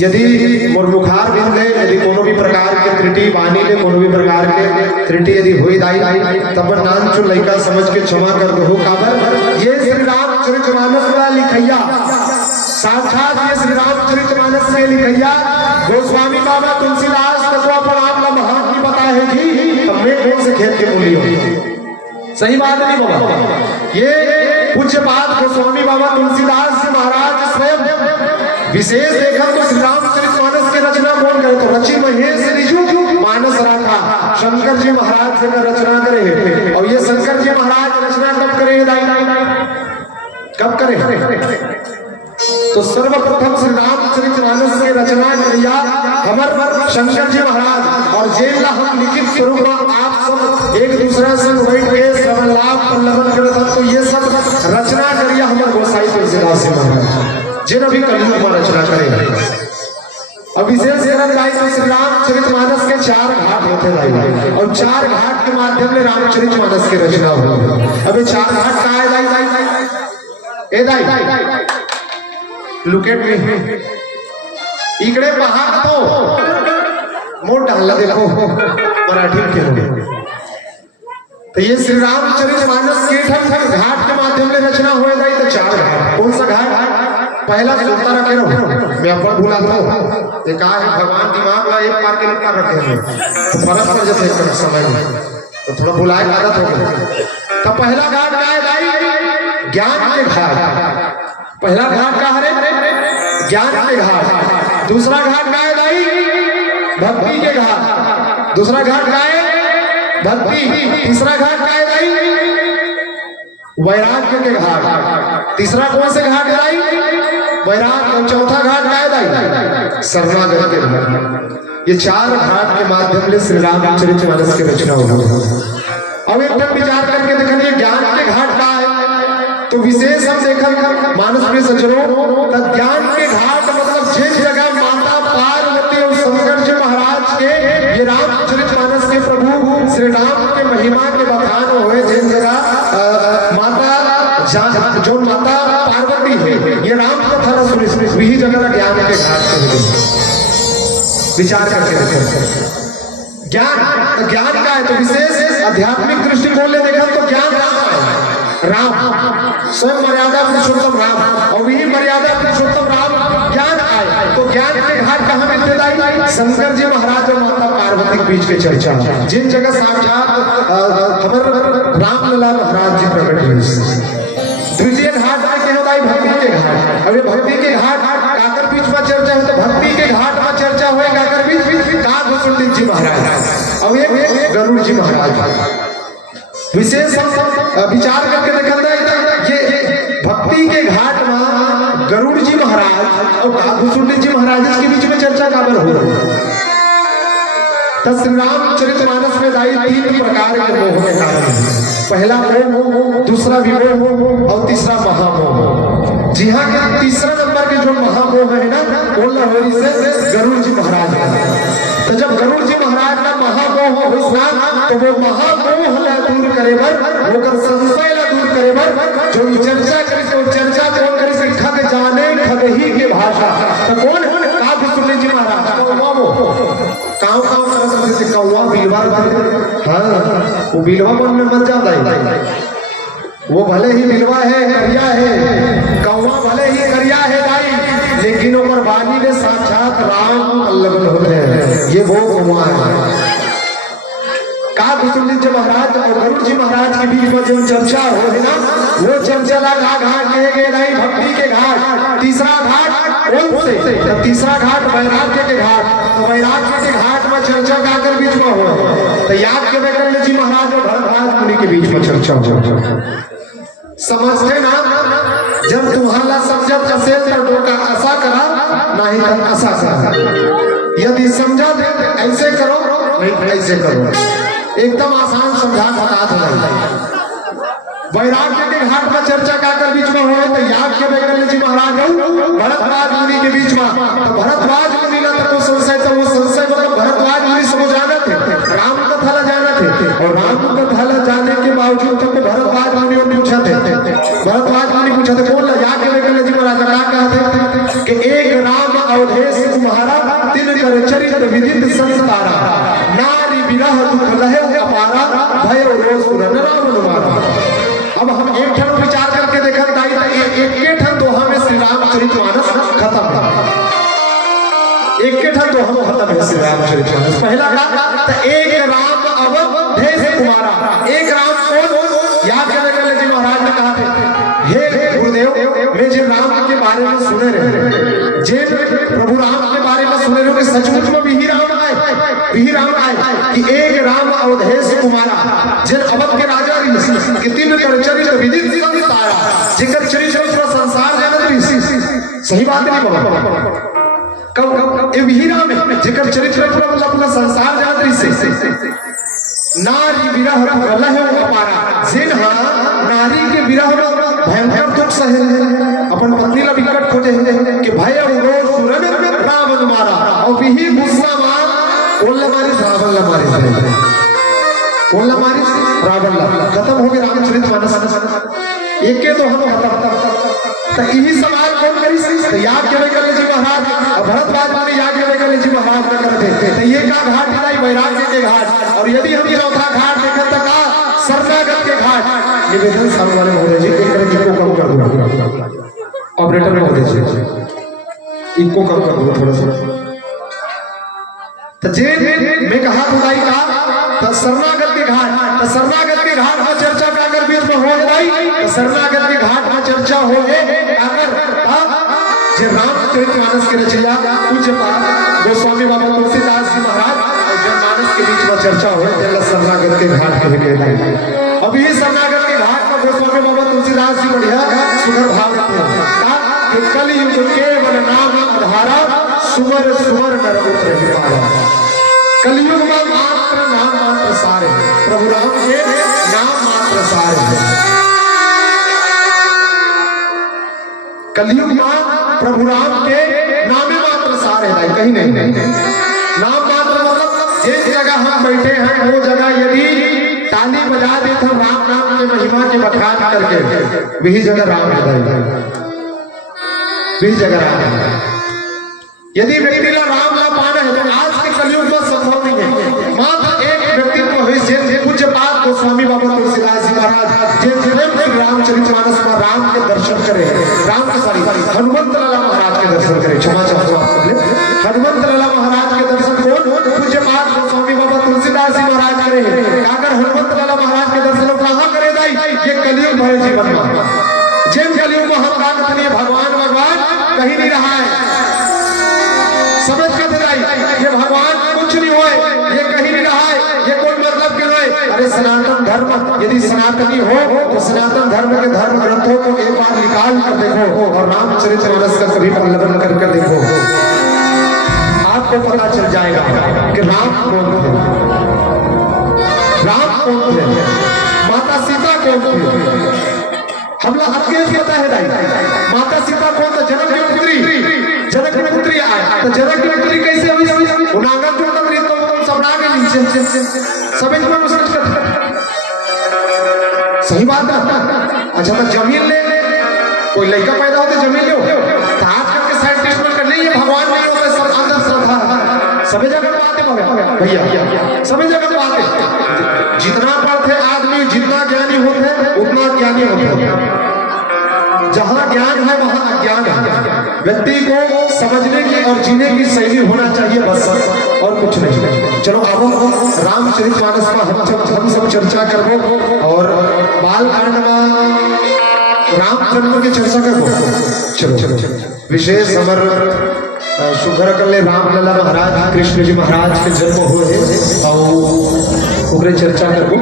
यदि मुरमुखार बिंदे यदि कोनो भी प्रकार के त्रुटि वाणी में कोनो भी प्रकार के त्रुटि यदि हुई दाई तब नाम चु लइका समझ के क्षमा कर दो काबर ये श्री रामचरितमानस का लिखैया साक्षात ये श्री रामचरितमानस से लिखैया गोस्वामी बाबा तुलसीदास तत्व पर आपका महात्म्य पता है जी तब में से खेत के मूल्य हो सही बात नहीं बाबा ये पूज्य बात गोस्वामी बाबा तुलसीदास जी महाराज स्वयं विशेष देखा तो श्री रामचरितमानस के रचना कौन करे तो रचि महेश ऋजु मानस राखा शंकर जी महाराज से रचना करे और ये शंकर जी महाराज रचना कब करे कब करे तो सर्वप्रथम श्री रामचरितमानस की रचना करिया हमार शंकर जी महाराज और जेल हम लिखित स्वरूप आप सब एक दूसरा से बैठ के श्रवण लाभ पल्लवन करता तो ये सब रचना करिया हमारे गोसाई तुलसीदास जी महाराज जिन अभी कलयुग में रचना करेंगे। अब विशेष तो श्री रामचरितमानस के 4 घाट होते हैं और 4 घाट के माध्यम से रामचरितमानस की रचना हुई। अभी 4 घाट कहाँ है ए दाई लुकेट में इकडे पहाड़ तो मोठा हल्ला देखो मराठी के लोग तो ये श्री रामचरितमानस के घाट के माध्यम से रचना हुए तो 4 घाट कौन सा घाट पहला सुनता रखे रहो मैं अपन भूलाता हूँ ये कहा है भगवान दिमाग में एक बार के लिखा रखे हैं तो फर्क पड़ जाता है समय में तो थोड़ा भुलाए आदत हो गई। तो पहला घाट क्या है भाई ज्ञान के घाट पहला घाट क्या है ज्ञान के घाट दूसरा घाट क्या है भाई भक्ति के घाट दूसरा घाट क्या है भक्ति तीसरा घाट क्या है भाई वैराग्य के घाट तीसरा कौन से घाट है भाई वैराग्य और चौथा घाट क्या है शरणागति के घाट। ये 4 घाट के माध्यम से श्री रामचरितमानस की रचना हुई। अब एक बार विचार करके देखिए ज्ञान के घाट का है तो विशेष हम देखा मानस में सज्जनों ज्ञान के घाट मतलब जिस जगह माता पार्वती और शंकर जी महाराज के ये रामचरितमानस के प्रभु श्री राम के महिमा के बखान हुए जिन जगह जो माता पार्वती है ये राम कथा वही जगह ज्ञान के घाट से विचार करके ज्ञान ज्ञान का है तो विशेष आध्यात्मिक दृष्टिकोण से देखा तो ज्ञान राम स्वयं मर्यादा पुरुषोत्तम राम और वही मर्यादा पुरुषोत्तम राम ज्ञान आए तो ज्ञान के घाट कहाँ मिलते शंकर जी महाराज और माता पार्वती के बीच की चर्चा जिन जगह साक्षात हमारे रामलला महाराज जी प्रकट हुए। द्वितीय घाट में क्या होता है भक्ति के घाट। अब ये भक्ति के घाट काकर बीच में चर्चा हो तो भक्ति के घाट में चर्चा हुए काकर बीच काकभूषुंडी जी महाराज और ये गरुड़ जी महाराज विशेष विचार करके देखा ये भक्ति के घाट में गरुड़ जी महाराज और काकभूषुंडी जी महाराज के बीच में चर्चा काबर हो रही है। श्री रामचरितमानस में दाई 3 प्रकार के मोह के कारण पहला मोह दूसरा विमोह और तीसरा महामोह। जी हाँ क्या तीसरा नंबर के जो महामोह है ना वो लहोरी से गरुड़ जी महाराज तो जब गरुड़ जी महाराज का महामोह हो तो वो महामोह ला दूर करे बर वो कर संशय ला दूर करे बर जो चर्चा करे तो चर्चा कौन करे से खग जाने खग ही के भाषा तो कौन काकभूषुंडी जी महाराज काव कौवा बिलवा हाँ वो बिलवा मन में मत जाता है वो भले ही बिलवा है करिया है कौवा भले ही करिया है भाई लेकिन ऊपर वाणी में साक्षात राम लगन होते हैं ये वो कौवा है। काकभूषुंडी जी महाराज और गरुड़ जी महाराज के बीच में जो चर्चा हो है ना वो चर्चा घाट कहे गए भक्ति के घाट। तीसरा घाट कौन से तीसरा घाट वैराग्य के घाट तो वैराग्य के घाट में चर्चा काकर बीच में हो तो याद के वैकल्य जी महाराज और भरद्वाज मुनि के बीच में चर्चा हो समझते ना जब तुम्हारा समझत असेल तो डोका ऐसा करा नहीं तो ऐसा करा यदि समझा ऐसे करो नहीं ऐसे करो एकदम आसान समझा बता दो। वैराग्य के घाट में चर्चा काकर बीच में हो तो याद के वैकल्य जी महाराज भरद्वाज मुनि के बीच में तो भरद्वाज मुनि ना तो संशय मतलब भरद्वाज मुनि सब जानत थे राम कथा ला जानत थे और राम कथा ला जाने के बावजूद तक तो भरद्वाज मुनि पूछा थे भरद्वाज मुनि पूछा थे कौन ला याद के वैकल्य जी महाराज क्या कहते कि एक राम अवधेश कर चरित विदित संतारा नारी विरह दुख लहे अपारा भय रोज पुरन रावण मारा। अब हम एक ठन विचार करके देखत दाई एक ठन दोहा में श्री रामचरितमानस खत्म था। एक ठन दोहा में खत्म है श्री रामचरितमानस। पहला का तो एक राम अवधेश कुमारा। एक राम कौन याद करने जी महाराज ने कहा थे हे गुरुदेव मैं जिन राम के बारे में सुने रहे जे प्रभु राम के बारे में सुने रहे सचमुच में भी राम आए कि एक राम अवधेश कुमारा जिन अवध के राजा कि तीन कर चरित विदित संतारा जिकर चरित्र पूरा संसार जानत रही। सही बात नहीं बाबा कब ये भी राम है जिकर चरित्र पूरा संसार जानत रही। नारी विरह लह अपारा जिन नारी के विरह भयंकर दुख सहे अपन पत्नी ला विकट खोजे कि भय रोज सुरन रावण मारा और बिही गुस्सा मार ओल्ला मारी रावण ला मारी ओल्ला मारी रावण ला खत्म हो गया रामचरितमानस। एक के तो हम खत्म तो यही सवाल कौन करी तो याद करे कर जी महाराज भरतवाज ने याद करे कर जी महाराज न करते तो ये का घाट है वैराग्य के घाट। और यदि हम चौथा घाट देखत तक शरणागत के घाट निवेदन सामने वाले महोदय जी एक तरह इको कम कर दो ऑपरेटर महोदय जी इको कम कर दो थोड़ा सा। तो जे मैं कहा खुदाई का तो शरणागत के घाट में चर्चा का अगर बीच में हो गई तो शरणागत के घाट में चर्चा हो गए अगर जे रामचरितमानस के रचया पूज्य गोस्वामी बाबा तुलसीदास जी महाराज और जनमानस के बीच में चर्चा हो गई शरणागत के घाट के। अब ये शरणागत के घाट में गोस्वामी बाबा तुलसीदास जी बढ़िया सुंदर भाव रखते हैं कलयुग केवल नाम आधारा सुमर सुमर नर उतर पारा। कलयुग में मात्र नाम मात्र सारे प्रभु राम के नाम मात्र सारे। कलयुग में प्रभु राम के नामे मात्र सारे है कहीं नहीं। नाम मात्र मतलब जिस जगह हम बैठे हैं वो जगह यदि ताली बजा दे तो राम नाम के महिमा के बखान करके वही जगह राम है वही जगह राम है। यदि व्यक्ति ला राम ना पाना है तो आज के कलयुग में संभव नहीं है। मात्र एक व्यक्तित्व है पूज्य पाद गोस्वामी बाबा तुलसीदास जी महाराज जिन रामचरितमानस में राम के दर्शन करे राम के सॉरी हनुमंत लाला महाराज के दर्शन करे क्षमा चाहता हूं आप हनुमंत लाला महाराज के दर्शन कौन पूज्य पाद गोस्वामी बाबा तुलसीदास जी महाराज करे। अगर हनुमंत लाला महाराज के दर्शन कहां करे दाई ये कलयुग भरे जीवन में जिन कलयुग में हम भगवान कहीं नहीं रहा है। समझ कर ये भगवान कुछ नहीं हुए ये कहीं नहीं रहा है ये कोई मतलब क्यों है। अरे सनातन धर्म यदि सनातनी हो तो सनातन धर्म के धर्म ग्रंथों को एक बार निकाल कर देखो और रामचरितमानस का कभी अवलोकन करके देखो आपको पता चल जाएगा कि राम कौन थे माता सीता कौन थी। हम लोग आपके पता है माता सीता कौन था जनक की पुत्री आए तो जनक की पुत्री कैसे हुई उनागत जो तक रीत को सबना के नीचे सब एक बार सोच कर सही बात है। अच्छा तो जमीन ले कोई लड़का पैदा होते जमीन लो तो आजकल के साइंटिस्ट में नहीं है भगवान नहीं होता सब अंदर श्रद्धा सभी जगह बातें भैया सभी जगह बातें जितना पढ़ते आदमी जितना ज्ञानी होते उतना ज्ञानी होते। जहाँ ज्ञान है वहाँ अज्ञान है। व्यक्ति को समझने की और जीने की शैली होना चाहिए बस और कुछ नहीं। चलो अब रामचरितमानस में हम सब चर्चा करो और बालकांड में रामचंद्र की चर्चा करो। चलो विशेष हमर सुघर कले रामलला महाराज कृष्ण जी महाराज के जन्म हुए और चर्चा करो।